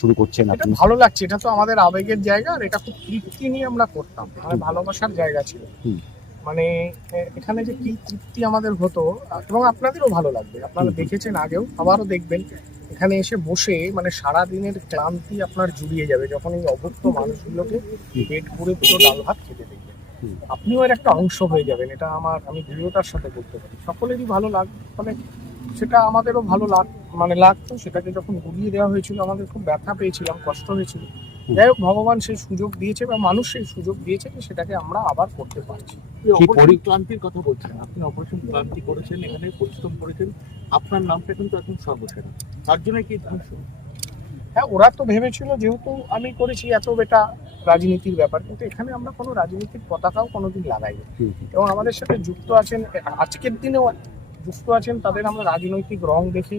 শুরু করছেন এটা আপনি? ভালো লাগছে, এটা তো আমাদের আবেগের জায়গা, আর এটা খুব তৃপ্তি নিয়ে আমরা করতাম, মানে ভালোবাসার জায়গা ছিল। হুম। মানে এখানে যে কি তৃপ্তি আমাদের হতো, এবং আপনাদেরও ভালো লাগবে, আপনারা হুম। দেখেছেন আগেও, আবারও দেখবেন। এখানে এসে বসে মানে সারা দিনের ক্লান্তি আপনার জুড়িয়ে যাবে যখন এই অভুক্ত মানুষগুলোকে পেট পুরে দুটো ডাল ভাত খেতে দেখবেন। হুম। আপনিও এর একটা অংশ হয়ে যাবেন, এটা আমি দৃঢ়তার সাথে বলতে পারি। সকলেরই ভালো লাগবে, ফলে সেটা আমাদেরও ভালো মানে লাগতো। সেটাকে যখন গুলিয়ে দেওয়া হয়েছিল আমাদের খুব ব্যথা পেয়েছিলাম, কষ্ট হয়েছিল। যাই হোক, ভগবান সেই সুযোগ দিয়েছে বা মানুষ সেই সুযোগ দিয়েছে যে সেটাকে আমরা আবার করতে পারছি। অপারেশন ক্লান্তির কথা বলছেন, আপনি অপারেশন ক্লান্তি করেছেন, এখানে পরিশ্রম করেছেন, আপনার নামটা কিন্তু এখন সর্বসেরা, তার জন্য কি ধ্বংস? হ্যাঁ, ওরা তো ভেবেছিল যেহেতু আমি করেছি এত বেটা রাজনীতির ব্যাপার, কিন্তু এখানে আমরা কোনো রাজনীতির পতাকাও কোনোদিন লাগাইনি। এবং আমাদের সাথে যুক্ত আছেন, আজকের দিনেও যুক্ত আছেন, তাদের আমরা রাজনৈতিক রং দেখে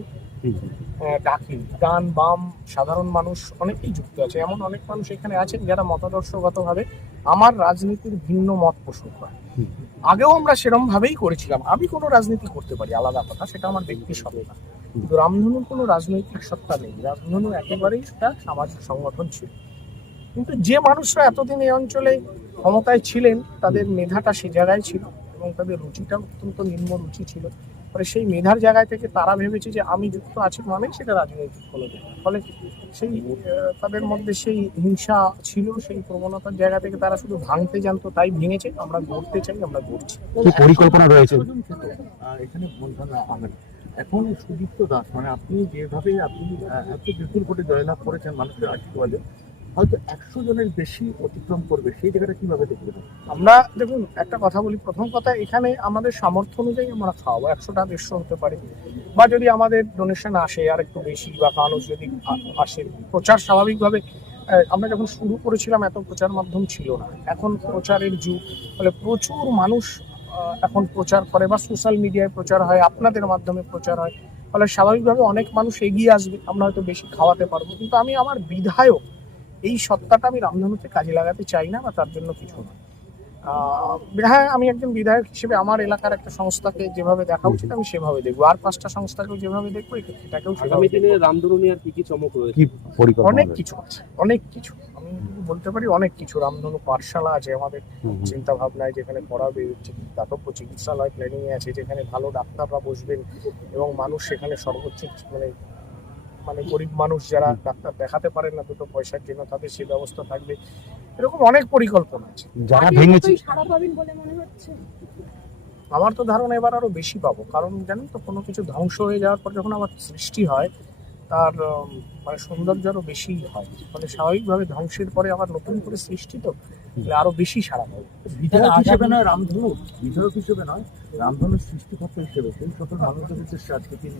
ডাকি। ডান বাম সাধারণ মানুষ অনেকেই যুক্ত আছে, এমন অনেক মানুষ এখানে আছেন যারা মতাদর্শগতভাবে আমার রাজনীতির ভিন্ন মত পোষণ করে। আগেও আমরা সেরকম ভাবেই করেছিলাম। আমি কোনো রাজনীতি করতে পারি, আলাদা কথা, সেটা আমার ব্যক্তি সত্তা। কিন্তু রামধনুর কোনো রাজনৈতিক সত্তা নেই, রামধনু একেবারেই একটা সামাজিক সংগঠন ছিল। কিন্তু যে মানুষরা এতদিন এই অঞ্চলে ক্ষমতায় ছিলেন, তাদের মেধাটা সে জায়গায় ছিল এবং তাদের রুচিটা অত্যন্ত নিম্ন রুচি ছিল। ফলে সেই মেধার জায়গায় থেকে তারা ভেবেছে যে আমি যুক্ত আছি মানে সেটা রাজনৈতিক কোনো জায়গা। ফলে সেই তাদের মধ্যে সেই হিংসা ছিল, সেই প্রবণতার জায়গা থেকে তারা শুধু ভাঙতে জানতো, তাই ভেঙেছে। আমরা গড়তে চাই, আমরা গড়ছি। কি পরিকল্পনা রয়েছে? এখানে মন্ত্রণা হবে এখন সুদীপ্ত দাস, মানে আপনি যেভাবে আপনি এত বিপুল ভোটে জয়লাভ করেছেন মানুষের আশীর্বাদে, হয়তো 100 জনের বেশি অতিক্রম করবে, সেই জায়গাটা কিভাবে দেখবেন? আমরা দেখুন, একটা কথা বলি। প্রথম কথা, এখানে আমাদের সামর্থ্য অনুযায়ী আমরা খাওয়াবো। 100টা 150 হতে পারে, বা যদি আমাদের ডোনেশন আসে আর একটু বেশি, বা মানুষ যদি আসে। প্রচার স্বাভাবিকভাবে আমরা যখন শুরু করেছিলাম এত প্রচার মাধ্যম ছিল না, এখন প্রচারের যুগ। ফলে প্রচুর মানুষ এখন প্রচার করে, বা সোশ্যাল মিডিয়ায় প্রচার হয়, আপনাদের মাধ্যমে প্রচার হয়। ফলে স্বাভাবিকভাবে অনেক মানুষ এগিয়ে আসবে, আমরা হয়তো বেশি খাওয়াতে পারবো। কিন্তু আমি আমার বিধায়ক এই সত্তাটা আমি রামধনুতে কাজে লাগাতে চাই না, বা তার জন্য কিছু না। হ্যাঁ, আমি একজন বিধায়ক হিসেবে আমার এলাকার একটা সংস্থাকে যেভাবে দেখা উচিত আমি সেভাবে দেখবো, আর 5টা সংস্থাকেও যেভাবে দেখবো এটাকেও আগামী দিনে রামধনু নিয়ে আর কি চমক রয়েছে? কি পরিকল্পনা অনেক রয়েছে? কিছু আছে, অনেক কিছু। আমি বলতে পারি অনেক কিছু। রামধনু পাঠশালা আছে আমাদের চিন্তা ভাবনায়, যেখানে পড়াবে। দাতব্য চিকিৎসালয় প্ল্যানিং এ আছে, যেখানে ভালো ডাক্তাররা বসবেন এবং মানুষ সেখানে সর্বোচ্চ মানে মানে গরিব মানুষ যারা ডাক্তার দেখাতে পারেন না দুটো পয়সার জন্য, তাদের সেই ব্যবস্থা থাকবে। এরকম অনেক পরিকল্পনা আছে। যারা ভেঙেছে, সারা পাবেন বলে মনে হচ্ছে। আমার তো ধারণা এবার আরো বেশি পাবো, কারণ জানেন তো, কোনো কিছু ধ্বংস হয়ে যাওয়ার পর যখন আবার সৃষ্টি হয়, তার মানে সৌন্দর্য আরো বেশি হয়। ফলে স্বাভাবিকভাবে ধ্বংসের পরে আবার নতুন করে সৃষ্টি, তো আরো বেশি সারা পাবে। বিধায়ক হিসেবে নয় রামধনু, বিধায়ক হিসেবে নয়, রামধনুর সৃষ্টিকর্তা হিসেবে সেই সকল মানুষদের উদ্দেশ্যে আজকে তিনি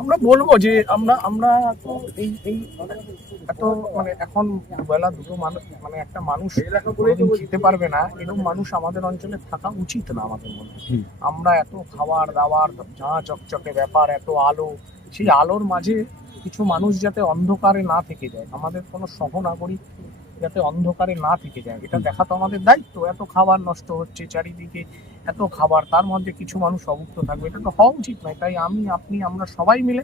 আমরা বলবো যে আমরা তো এই এত মানে এখন বেলা দুটো মানুষ, মানে একটা মানুষ কোনোদিন খেতে পারবে না এরকম মানুষ আমাদের অঞ্চলে থাকা উচিত না আমাদের মধ্যে। আমরা এত খাবার দাবার, ঝাঁ চকচকে ব্যাপার, এত আলো, সেই আলোর মাঝে কিছু মানুষ যাতে অন্ধকারে না থেকে যায়, আমাদের কোনো সহনাগরিক যাতে অন্ধকারে না থেকে যায়, এটা দেখা তো আমাদের দায়িত্ব। এত খাবার নষ্ট হচ্ছে চারিদিকে, এত খাবার, তার মধ্যে কিছু মানুষ অভুক্ত থাকবে, এটা তো হওয়া উচিত নয়। তাই আমি, আপনি, আমরা সবাই মিলে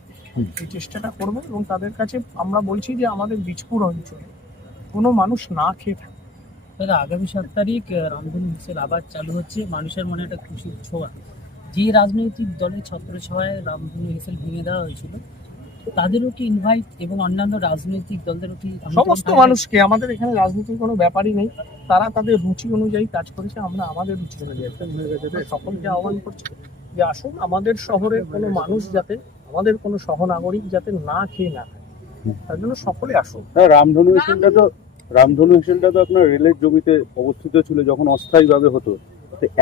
এই চেষ্টাটা করবো, এবং তাদের কাছে আমরা বলছি যে আমাদের বীজপুর অঞ্চলে কোনো মানুষ না খেয়ে থাকে। দাদা, আগামী 7 তারিখ রামধনু মিছিল আবার চালু হচ্ছে, মানুষের মনে একটা খুশির ছোঁয়া। যে রাজনৈতিক দলের ছত্রছায়ায় রামধনু মিছিল ভেঙে দেওয়া হয়েছিল, তাদেরও কি ইনভাইট, এবং অন্যান্য রাজনৈতিক দলদেরও কি? সমস্ত মানুষকে, আমাদের এখানে রাজনীতির কোনো ব্যাপারই নেই, তারা তাদের রুচি অনুযায়ী কাজ করেছে, আমরা আমাদের রুচি অনুযায়ী। সকলকে আহ্বান করছি যে আসুন, আমাদের শহরের কোনো মানুষ যাতে, আমাদের কোনো সহনাগরিক যাতে না খেয়ে না খায়, তার জন্য সকলে আসুন। রামধনু মিছিলটা তো আপনার রেলের জমিতে অবস্থিত ছিল যখন অস্থায়ীভাবে হতো,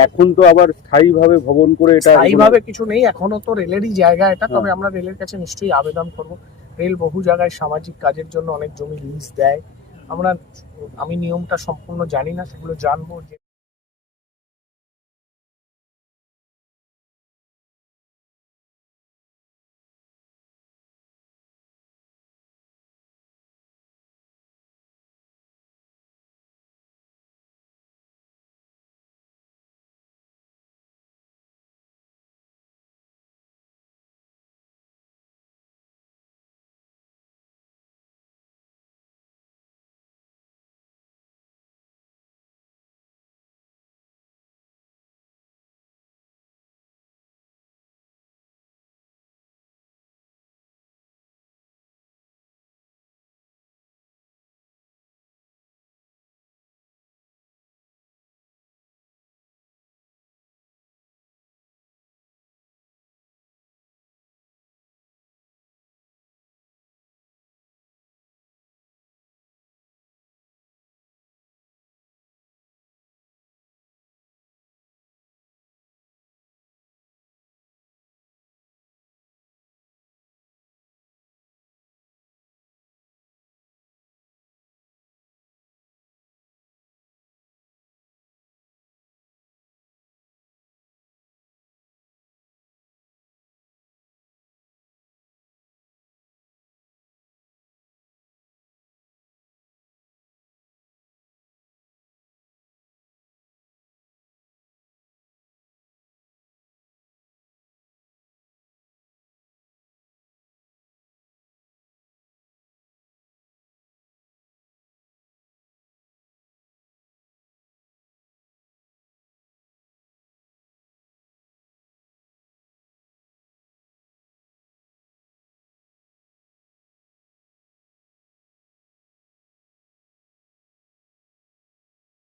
এখন তো আবার স্থায়ীভাবে ভবন করে এটা স্থায়ীভাবে কিছু নেই, এখনো তো রেলেরই জায়গা এটা। তবে আমরা রেলের কাছে নিশ্চয়ই আবেদন করব। রেল বহু জায়গায় সামাজিক কাজের জন্য অনেক জমি লিজ দেয়। আমি নিয়মটা সম্পূর্ণ জানি না, সেগুলো জানবো। যে